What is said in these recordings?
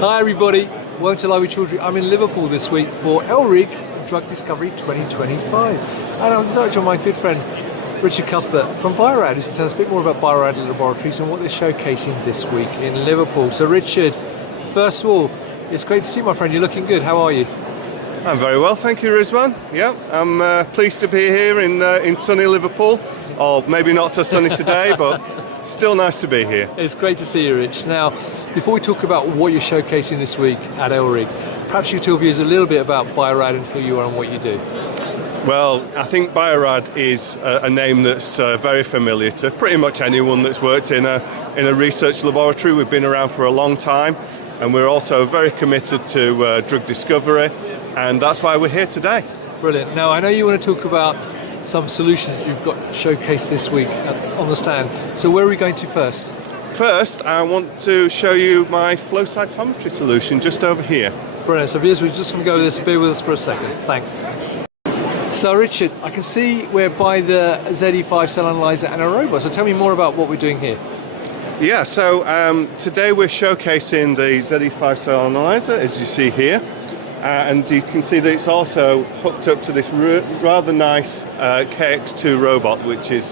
Hi everybody, welcome to Live with Children. I'm in Liverpool this week for 𝐓𝐞𝐿 Drug Discovery 2025. And I'm delighted to my good friend Richard Cuthbert from Bio-Rad, who's going to tell us a bit more about Bio-Rad Laboratories and what they're showcasing this week in Liverpool. So Richard, first of all, it's great to see you, my friend. You're looking good. How are you? I'm very well, thank you, Rizwan. Yeah, I'm pleased to be here in sunny Liverpool, or maybe not so sunny today, but still nice to be here. It's great to see you, Rich. Now, before we talk about what you're showcasing this week at 𝐓𝐞𝐿, perhaps you tell viewers a little bit about Bio-Rad and who you are and what you do. Well, I think Bio-Rad is a name that's very familiar to pretty much anyone that's worked in a research laboratory. We've been around for a long time, and we're also very committed to drug discovery, and that's why we're here today. Brilliant. Now, I know you want to talk about some solutions you've got showcased this week on the stand. So where are we going to first? First, I want to show you my flow cytometry solution just over here. Brilliant. So viewers, we're just going to go with this. Bear with us for a second. Thanks. So Richard, I can see we're by the ZE5 Cell Analyzer and a robot. So tell me more about what we're doing here. Yeah, so today we're showcasing the ZE5 Cell Analyzer, as you see here. And you can see that it's also hooked up to this rather nice QX2 robot, which is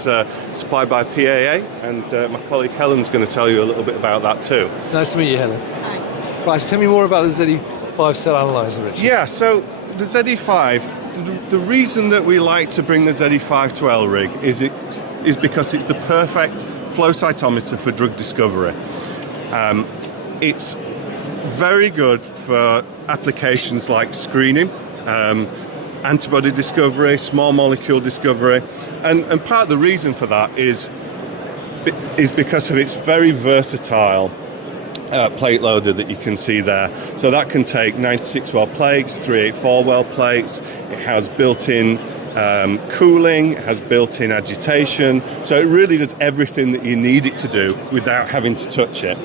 supplied by PAA, and my colleague Helen's going to tell you a little bit about that too. Nice to meet you, Helen. Hi. Right, so tell me more about the ZE5 Cell Analyzer, Richard. Yeah, so the ZE5, the reason that we like to bring the ZE5 to 𝐓𝐿 is because it's the perfect flow cytometer for drug discovery. It's very good for applications like screening, antibody discovery, small molecule discovery, and part of the reason for that is because of its very versatile plate loader that you can see there. So that can take 96 well plates, 384 well plates. It has built-in cooling, it has built-in agitation, so it really does everything that you need it to do without having to touch it.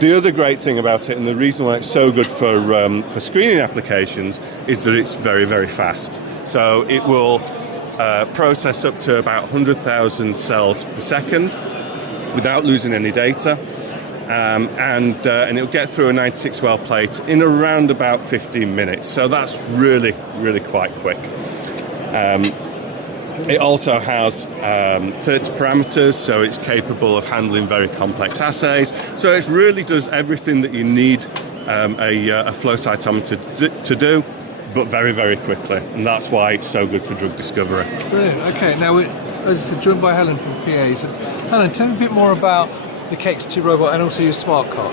The other great thing about it, and the reason why it's so good for screening applications, is that it's very, very fast. So it will process up to about 100,000 cells per second without losing any data, and it'll get through a 96 well plate in around about 15 minutes. So that's really, really quite quick. It also has 30 parameters, so it's capable of handling very complex assays. So it really does everything that you need a flow cytometer to do, but very, very quickly. And that's why it's so good for drug discovery. Brilliant. Okay, now we're, as I said, joined by Helen from PA. So, Helen, tell me a bit more about the QX2 robot and also your smart cart.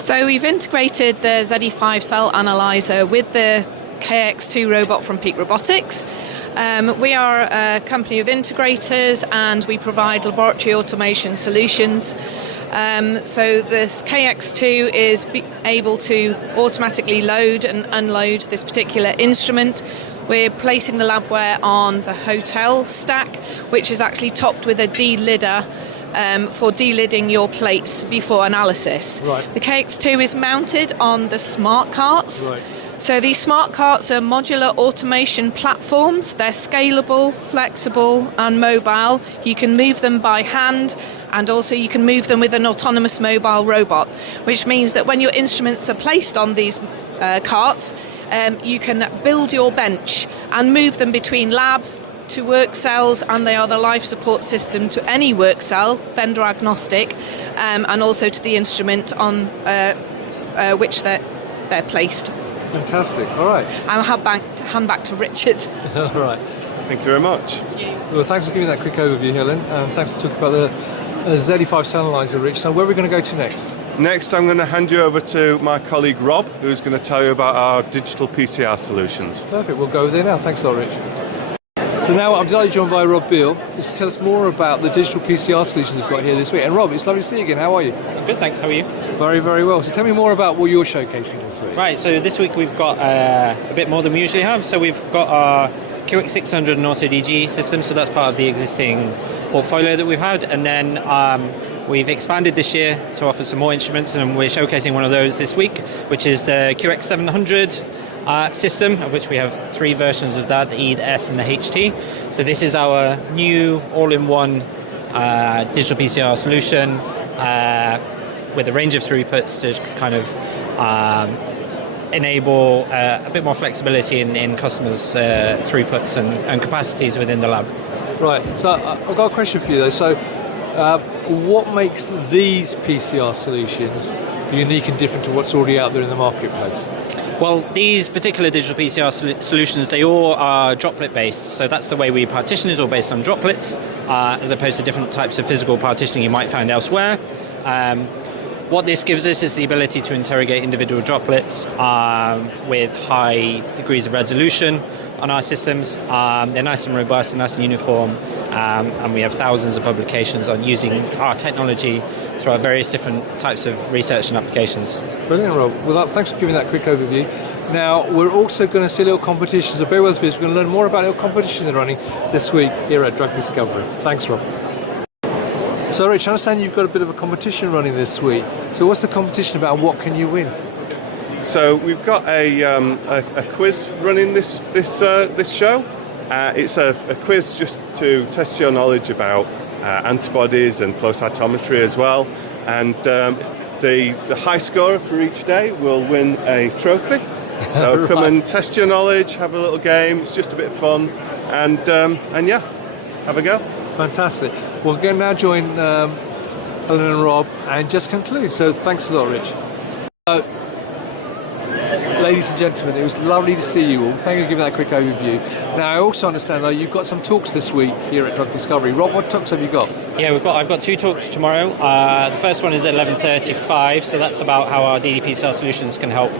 So we've integrated the ZE5 Cell Analyzer with the QX2 robot from Peak Robotics. We are a company of integrators, and we provide laboratory automation solutions. So this QX2 is able to automatically load and unload this particular instrument. We're placing the labware on the hotel stack, which is actually topped with a de-lidder for de-lidding your plates before analysis. Right. The QX2 is mounted on the smart carts. Right. So these smart carts are modular automation platforms. They're scalable, flexible and mobile. You can move them by hand, and also you can move them with an autonomous mobile robot, which means that when your instruments are placed on these carts, you can build your bench and move them between labs to work cells, and they are the life support system to any work cell, vendor agnostic, and also to the instrument on which they're placed. Fantastic. All right. I'll hand back to Richard. All right. Thank you very much. Well, thanks for giving that quick overview, Helen. Thanks for talking about the ZE5 Cell Analyzer, Rich. So where are we going to go to next? Next, I'm going to hand you over to my colleague Rob, who's going to tell you about our digital PCR solutions. Perfect. We'll go over there now. Thanks a lot, Rich. So now I'm delighted joined by Rob Beal, who's to tell us more about the digital PCR solutions we've got here this week. And Rob, it's lovely to see you again. How are you? I'm good, thanks. How are you? Very, very well. So tell me more about what you're showcasing this week. Right, so this week we've got a bit more than we usually have. So we've got our QX600 and AutoDG system, so that's part of the existing portfolio that we've had. And then we've expanded this year to offer some more instruments, and we're showcasing one of those this week, which is the QX700 system, of which we have 3 versions of that, the E, the S and the 𝐓𝐞𝐿. So this is our new all-in-one digital PCR solution with a range of throughputs to kind of enable a bit more flexibility in customers' throughputs and capacities within the lab. Right, so I've got a question for you though. So what makes these PCR solutions unique and different to what's already out there in the marketplace? Well, these particular digital PCR solutions, they all are droplet based. So that's the way we partition, is all based on droplets, as opposed to different types of physical partitioning you might find elsewhere. What this gives us is the ability to interrogate individual droplets with high degrees of resolution on our systems. They're nice and robust and nice and uniform, and we have thousands of publications on using our technology through our various different types of research and applications. Brilliant, Rob. Well, thanks for giving that quick overview. Now, we're also going to see a little competition, so bear with us. We're going to learn more about a little competition they're running this week here at Drug Discovery. Thanks, Rob. So, Rich, I understand you've got a bit of a competition running this week. So what's the competition about and what can you win? So we've got a quiz running this show. It's a quiz just to test your knowledge about antibodies and flow cytometry as well. And the high scorer for each day will win a trophy. So Right. come and test your knowledge, have a little game. It's just a bit of fun, and yeah, have a go. Fantastic. We're going to now join Helen and Rob and just conclude. So thanks a lot, Rich. So, ladies and gentlemen, it was lovely to see you all. Thank you for giving that quick overview. Now, I also understand though you've got some talks this week here at Drug Discovery. Rob, what talks have you got? Yeah, I've got 2 talks tomorrow. The first one is at 11:35, so that's about how our ddPCR solutions can help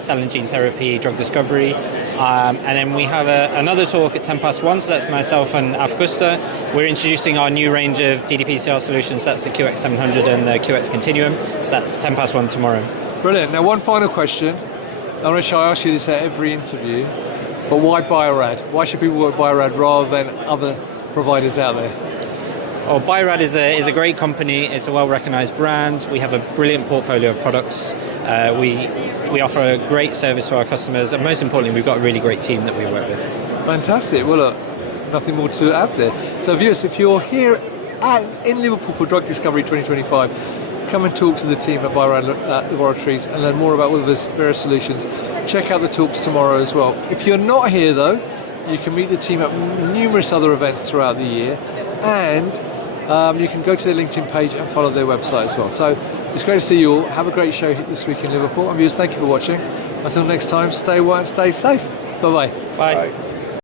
cell and gene therapy drug discovery. And then we have another talk at 1:10, so that's myself and 𝐓𝐞𝐜𝐡. We're introducing our new range of ddPCR solutions. That's the QX700 and the QX Continuum. So that's 1:10 tomorrow. Brilliant. Now, one final question. Rich, I ask you this at every interview, but why Bio-Rad? Why should people work Bio-Rad rather than other providers out there? Oh, Bio-Rad is a great company. It's a well-recognised brand. We have a brilliant portfolio of products. We offer a great service to our customers, and most importantly, we've got a really great team that we work with. Fantastic. Well, look, nothing more to add there. So, viewers, if you're here in Liverpool for Drug Discovery 2025, come and talk to the team at Bio-Rad Laboratories and learn more about all of this various solutions. Check out the talks tomorrow as well. If you're not here, though, you can meet the team at numerous other events throughout the year, and you can go to their LinkedIn page and follow their website as well. So it's great to see you all. Have a great show this week in Liverpool. And viewers, thank you for watching. Until next time, stay well and stay safe. Bye-bye. Bye. Bye.